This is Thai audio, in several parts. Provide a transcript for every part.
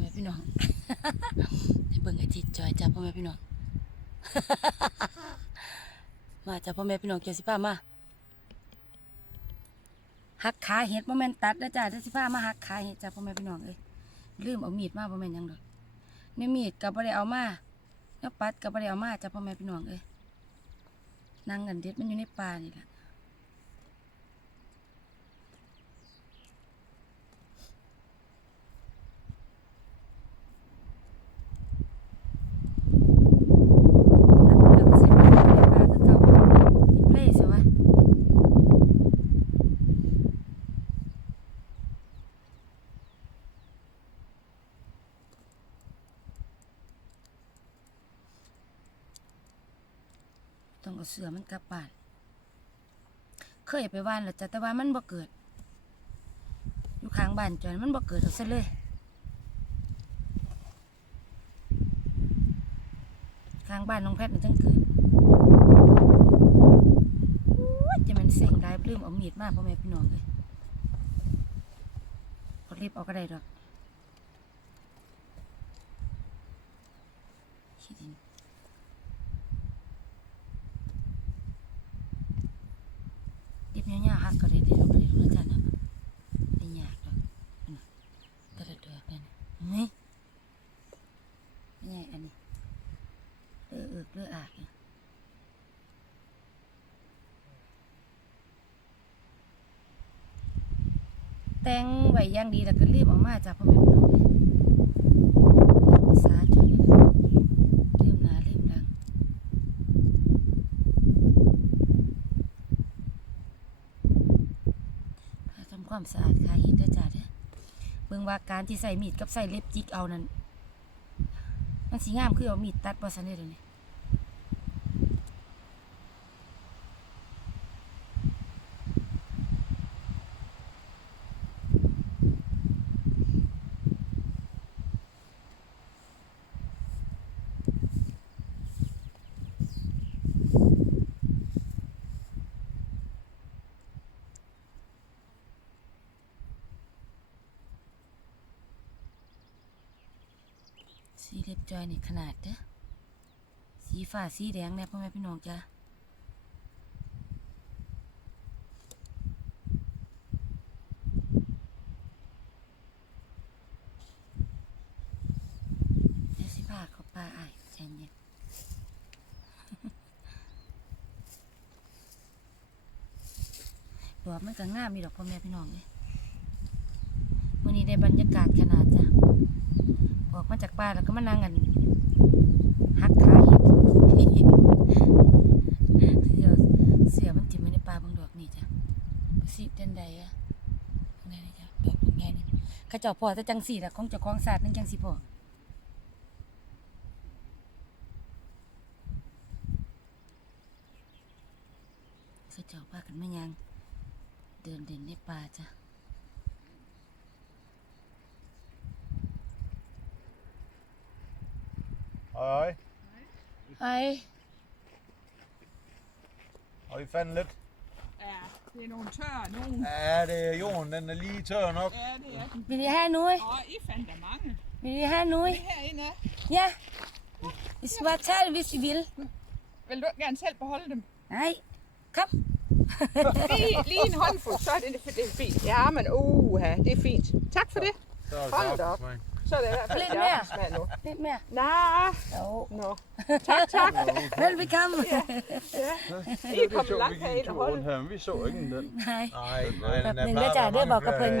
แม่พี่น้องให้เบิ่งอาทิตย์จอยจ้าพ่อแม่พี่น้อง มาจ้าพ่อแม่พี่น้องเกี่ยวสิพามาหักขาเห็ดบ่แม่นตัดนะจ้าเดี๋ยวสิพามาหักขาเห็ดจ้าพ่อแม่พี่น้องเอ้ยลืมเอามีดมาบ่แม่นยังดอกเนี่ยมีดก็บ่ได้เอามาเนี่ยปัดก็บ่ได้เอามาจ้าพ่อแม่พี่น้องเอ้ยนางกันเด็ดมันอยู่ในป่านี่แหละ แล้วก็เส้นปลาคือเก่าที่เปลซะวะ ต้องเอาเสือมันกลับบ้าน เคยไปว่านแล้วจ้ะแต่ว่ามันบ่เกิด อยู่ข้างบ้านจอยมันบ่เกิดเอาซะเลยข้างบ้านน้องแพทย์มันจังเกิดจะมันเซ็งได้ลืมเอามีดมากพ่อแม่พี่น้องเลยรีบเอาก็ได้ดอกขี้ดินดิบเนี้ยๆหักก็ได้เด็ดออกก็ได้รู้จักนะไม่ยากดอกอันน่ะกระเดือกเลยนะเฮ้ยไม่ใช่อันนี้ เออเออเลืออากอะ แต่งไว้อย่างดีแล้วก็รีบออกมาจากพ่อแม่พี่น้องอยากไปสาจอยนี่แหละรีบหนารีบหลังทำความสะอาดคาหินด้อจ้าเด้อเบิ่งว่าการที่ใส่มีดกับใส่เล็บจิกเอานั้นมันสีงามคือเอามีดตัดบอสันได้เลยนี่ สีเล็บจอยนี่ขนาดเด้อสีฟ้าสีแดงเนี่ยพ่อแม่พี่น้องจ้าเดี๋ยวสิพาเขาป้าอายใจเย็นดอกมันก็งามมีดอกพ่อแม่พี่น้องเลย วันนี้ได้บรรยากาศขนาดจ้ะออกมาจากป่าแล้วก็มานั่งกันหักขาเห็ดเสือเสือมันจิ้มไว้ในปลาบางดอกนี่จ้ะสีเต้นใดอะนี่จ้ะดอกเป็นไงนี่ข้าเจ้าพ่อแต่จังสีแหละของเจ้าของศาสตร์นั่นจังสีพ่อเข้าเจ้าพากันไม่ยัง เดินเด่นในป่าจ้ะ Hej. Hej. Har I fandt lidt? Ja, det er nogle tør, nogen. Ja, det er jorden, den er lige tør nok. Ja, det er den. Vil I have nu? Åh, I fandt der mange. Vil I have nu? Det herinde. Ja. I skal bare tage det, hvis I vil. Vil du gerne selv beholde dem? Nej. Kom. lige, lige en håndfuld, så er det, det er fint. Ja, men uha, det er fint. Tak for det. Hold da op. Så er det i hvert fald Lidt mere. aftensmad nu. Lidt mere. Nå, Jo. nå. Tak, tak. Velbekomme. Ja. I er Det kommet langt her ind og rundt her, vi så ikke den. Nej. Nej, nej, den er Men hvad der er det, hvor på en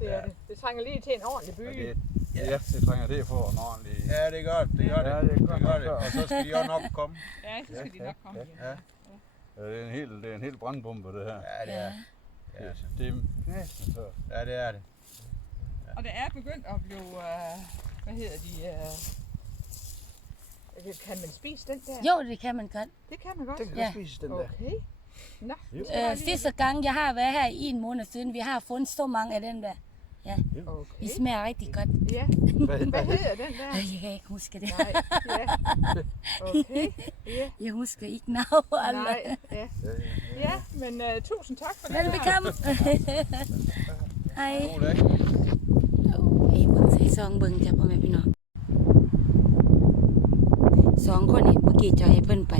Det, er det. det trænger lige til en ordentlig by. Ja, Ja. ja, det trænger det for en ordentlig... Ja, det er godt. det gør det, det gør det. gør det. Og så skal de også nok komme. Ja, så skal de nok komme igen. Ja. Ja, det er en helt, det er en helt brandbombe, det her. Ja, det er. Ja, det er. Ja, det er det. Og det er begyndt at blive, øh, hvad hedder de, øh, kan man spise den der? โย det kan man godt. Det kan man godt. Den kan Ja. ja. spises, den der. Okay. Nå, Jo. det Øh, sidste gang jeg har været her i en måned siden, vi har fundet så mange af den der. Okay. De smager rigtig godt. Ja, Hvad, hvad hedder den der? Jeg kan ikke huske det. Nej, ja. Okay, ja. Jeg husker ikke navn. Nej, ja. Ja, men uh, tusind tak for det. Velbekomme. Hej. God dag. ใส่ซองเบิงจ้ะพ่อแม่พี่น้องสองคนนี่เมื่อกี้จอยเพิ่นไป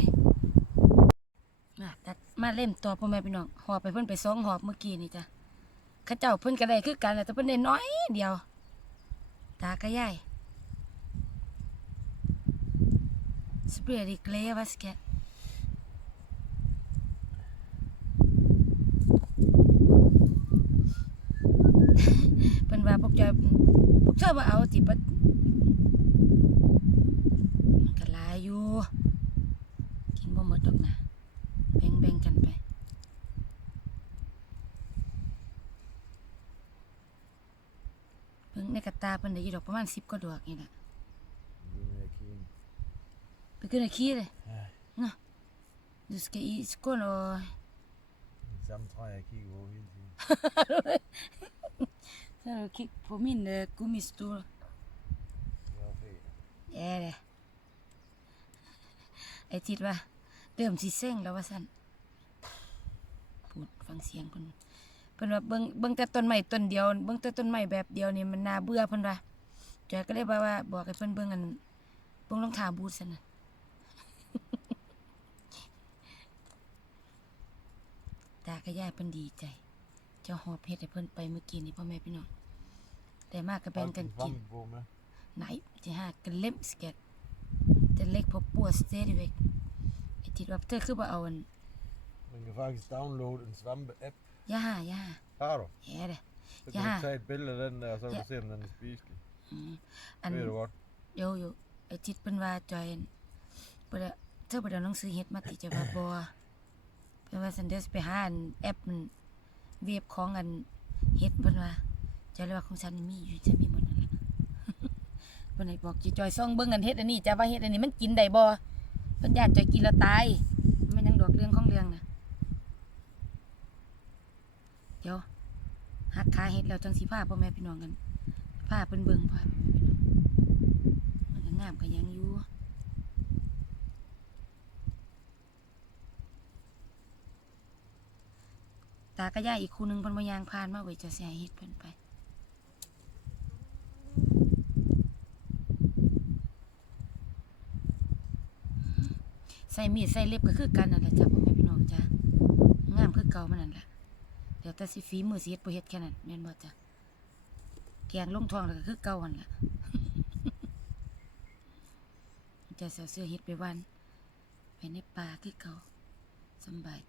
มาตัดมาเล่มต่อพ่อแม่พี่น้องหอบไปเพิ่นไปสองหอบเมื่อกี้นี่จ้ะข้าเจ้าเพิ่นก็ได้คือกันแต่เพิ่นได้น้อยเดียว ตากระย่ายสเปรย์ดิเกลวัสแก เพิ่นว่าพวกเจ้าพวกเจ้าบ่เอาติบัดมันก็หลายอยู่ กินบ่หมดดอกนะแบ่งๆกันไปเพิ่งในกระตาเพิ่นได้อยู่ดอกประมาณ10กว่าดอกนี่ล่ะไปขึ้นไอ้ขี้เลยนะดูสเกอีสกอ på min uh, gummistol. Det er fedt. Ja, det. ไอ้ทิดว่าเริ่มสิเซ็งแล้วว่าสั่นพูดฟังเสียงเพิ่นเพิ่นว่าเบิ่งเบิ่งแต่ต้นไม้ต้นเดียวเบิ่งแต่ต้นไม้แบบเดียวนี่มันน่าเบื่อเพิ่นว่าจอยก็เลยว่าว่าบอกให้เพิ่นเบิ่งอันเบิ่งรองเท้าบูทซั่นน่ะตากับยายเพิ่นดีใจ เจ้าหอบเฮ็ดให้เพิ่นไปเมื่อกี้นี่พ่อแม่พี่น้อง แต่มากก็แบ่งกันกิน på med. Nej, det har glemt, skat. Den ligger på bordet stadigvæk. Jeg dit op. Det køber af en... Man kan faktisk downloade en svampe-app. Jeg har, jeg har. Har du? Ja da. Så kan Ja. du tage et billede af den der, og så kan Ja. du se, om den er spiselig. Mm. Ved du An, godt? jo, jo. Jeg dit på en var join. På der, så på der nogen side het mig, det jeg var på. เพราะว่าสันเดสไปหา จะเรียกว่าของฉันนี่มีอยู่จะมีหมดนั่นแหละเพิ่นให้บอกจิจอยซ่องเบิ่งอันเฮ็ดอันนี้จะว่าเฮ็ดอันนี้มันกินได้บ่เพิ่นย่านจอยกินแล้วตายมันยังดอกเรื่องของเรื่องน่ะเดี๋ยวหักขาเฮ็ดแล้วจังสิพาพ่อแม่พี่น้องกันพาเพิ่นเบิ่งพ่อแม่พี่น้องมันก็งามก็ยังอยู่ตากระย่าอีกคู่หนึงเพิ่นบ่ยางผ่านมาไว้จะเสิให้เฮ็ดเพิ่นไป ใส่มีดใส่เล็บก็คือกันนั่นแหละจ้ะพ่อแม่พี่น้องจ้ะงามคือเก่ามันนั่นแหละเดี๋ยวแต่สิฝีมือสิเฮ็ดบ่เฮ็ดแค่นั้นแม่นบ่จ้ะแกงลงทองแล้วก็คือเก่าหั่นละจะเสือเสื้อเฮ็ดไปวันไปในป่าคือเก่าสบาย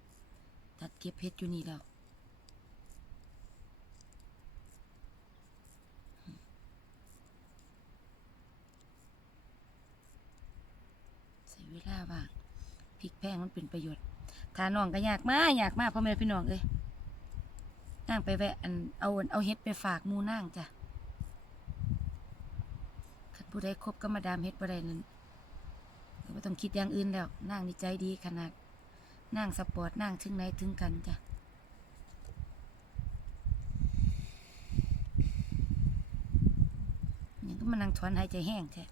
ตัดเก็บเพชรอยู่นี่แล้วใส่เวลาว่าง พริกแพงมันเป็นประโยชน์ถ้าน้องก็อยากมาอยากมาพ่อแม่พี่น้องเอ้ยนั่งไปแวะอันเอาเอาเฮ็ดไปฝากมูนั่งจ้ะคันผู้ใดคบก็มาดามเฮ็ดบ่ได้นั่นก็บ่ต้องคิดอย่างอื่นแล้วนั่งนี่ใจดีขนาดนั่งสปอร์ตนั่งถึงไหนถึงกันจ้ะยังก็มานั่งถอนหายใจแห้งแท้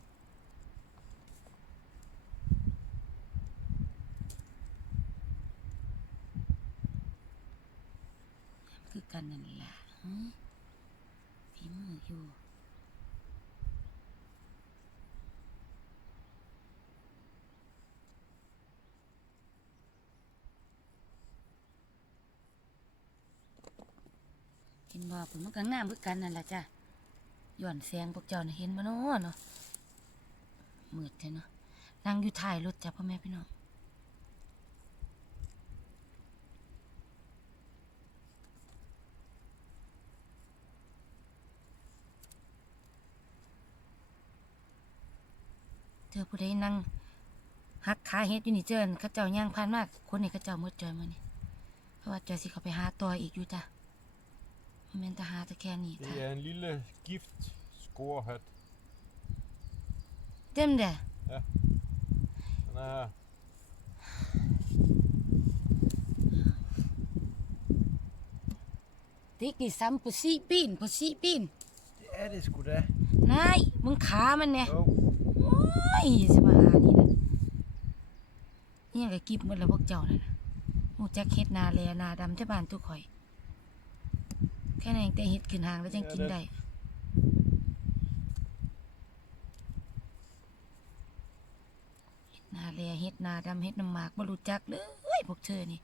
คือกันนั่นล่ะหือฝีมื อยู่ เห็นบ่ผมมันก็งามคือกันนั่นแหละจ้ะย้อนแสงพวกเจ้าน่ะเห็นบ่เนาะเนาะมืดแท้เนาะนั่งอยู่ท้ายรถจ้ะพ่อแม่พี่น้อง เจอผู้ใดนั่งหักขาเฮ็ดอยู่นี่เจอเขาเจ้าย่างผ่านมาก คนนี้เขาเจ้าหมดจอยมื้อนี้เพราะว่าจอยสิเขาไปหาต่ออีกอยู่จ้ะมันเป็นทหารแต่แค่นี้ Det ค่ะ er en lille gift scorehat. เต็มเด้อ Den er her. ติ๊กนี่ซ้ำปุซี่ปีนปุซี่ปีน Det er det sgu da. นายมึงขามันเนี่ย Jo. โอ้ยสิมาหานี่นะเนี่ยก็กิบมือละพวกเจ้านั่นนะมูจ็คเฮ็ดนาแลนาดำเที่บ้านทุกข่อย แค่นั้นเองแต่เฮ็ดขึ้นหางแล้วจังกินได้นาแลเฮ็ดนาดำเฮ็ดน้ำหมากบ่รู้จักเลยพวกเธอนี่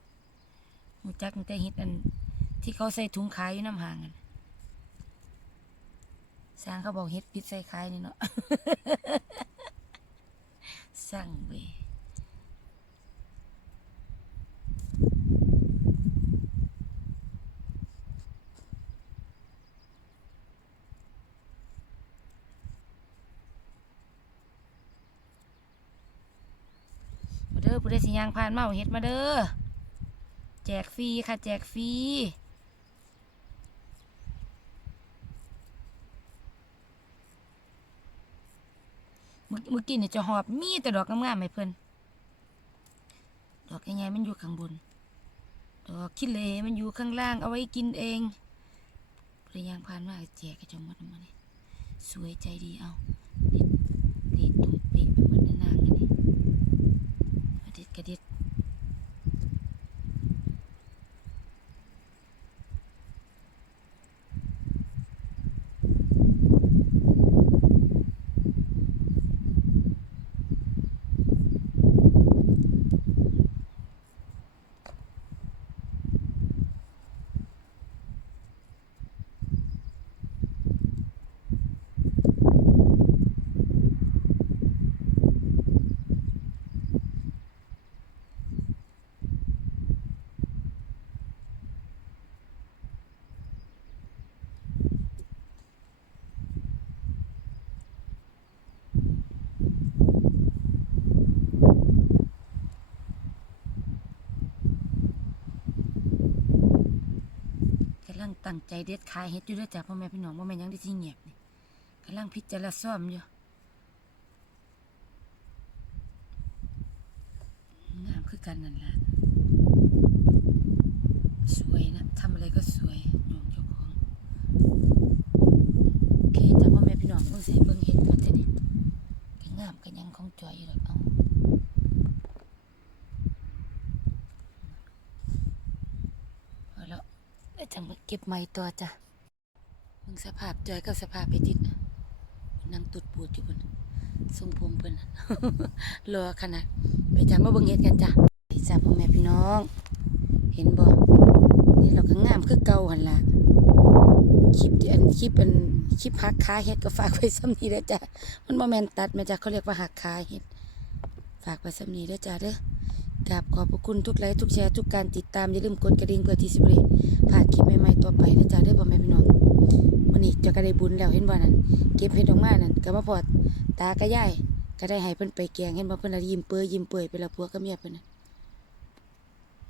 รู้จักแต่เฮ็ดอัน ที่เขาใส่ถุงขายอยู่น้ำหางอันสร้างเขาบอกเฮ็ดพิษใส่ขายนี่เนาะ สร้างเว้ยมาเด้อผู้ใดสิยางผ่านมาเอาเฮ็ดมาเด้อ แจกฟรีค่ะ แจกฟรี เมื่อกี้เนี่ยจะหอบมีแต่ดอกงามๆไหมเพื่อนดอกยังไงมันอยู่ข้างบน ดอกขี้เล่มันอยู่ข้างล่าง เอาไว้กินเองพยายางพานมาแจกกระจงหมดมาเนี่ยสวยใจดีเอาเด็ดเด็ดตุ่มเปะไปหมดนนางอันนี้เอา ตั้งใจเด็ดขายเฮ็ดอยู่ด้วยจ้ะพ่อแม่พี่น้องว่าแม่ยังได้ที่เงียบนี่กำลังพิจารณาซ่อมอยู่งามคือกันนั่นแหละสวยนะทำอะไรก็สวยโยงเจ้าของโอเคจ้ะพ่อแม่พี่น้องเพิ่งใส่เบิ่งเฮ็ดก่อนจะนี่ก็งามก็ยังของจอยอยู่ดอกเอาพอแล้ว เดี๋ยว จะมาเก็บไม้ต่อจ้ะมึงสภาพจอยกับสภาพไปติดนะนั่งตุดปูดอยู่บนทรงผมเพิ่นน่ะรอขนาดไปจ้ะมาเบิ่งเฮ็ดกันจ้ะพี่จ้าพ่อแม่พี่น้อง เห็นบ่นี่เราก็งามคือเก่าหั่นล่ะคลิปที่อันคลิปอันคลิปหักขาเฮ็ดก็ฝากไว้ซ้ำนี้เด้จ้ะมันบ่แม่นตัดแม่จ้ะเขาเรียกว่าหักขาเฮ็ดฝากไว้ซ้ำนี้เด้จ้ะเด้อ กราบขอบพระคุณทุกไลค์ทุกแชร์ทุกการติดตาม อย่าลืมกดกระดิ่งเพื่อที่สิบ่ได้พลาดคลิปใหม่ๆต่อไปนะจ๊ะเด้อพ่อแม่พี่น้องวันนี้เจะก็ได้บุญแล้วเห็นบ่นั่นเก็บเห็ดออกมานั่นก็มาพอดตาก็ยายก็ได้ให้เพิ่นไปแกงเห็นบ่เพิ่นน่ะยิ้มเปื้อยยิ้มเปื่อยไปละผัวกับเมียเพิ่นน่ะ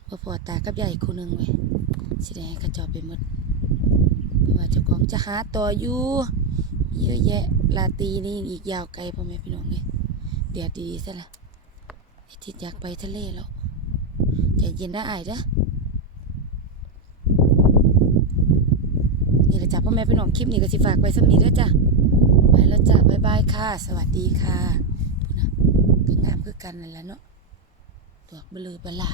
บ่พอตากับยายอีกคู่หนึงเว้ยสิได้ให้เขาเจ้าไปหมดว่าเจ้าของจะหาต่ออยู่เยอะแยะลาตีนี่อีกยาวไกลพ่อแม่พี่น้องเอ้ยแดดดีๆซะละ ไอ้ทิดอยากไปทะเลแล้วใจเย็นได้อายเด้อนี่แหละจ้ะพ่อแม่พี่น้องคลิปนี้ก็สิฝากไว้สำนีด้วยจ้ะไปแล้วจ้ะบ๊ายบายค่ะ สวัสดีค่ะนะก็งามคือกันนั่นแหละเนาะตัวเบลอบลา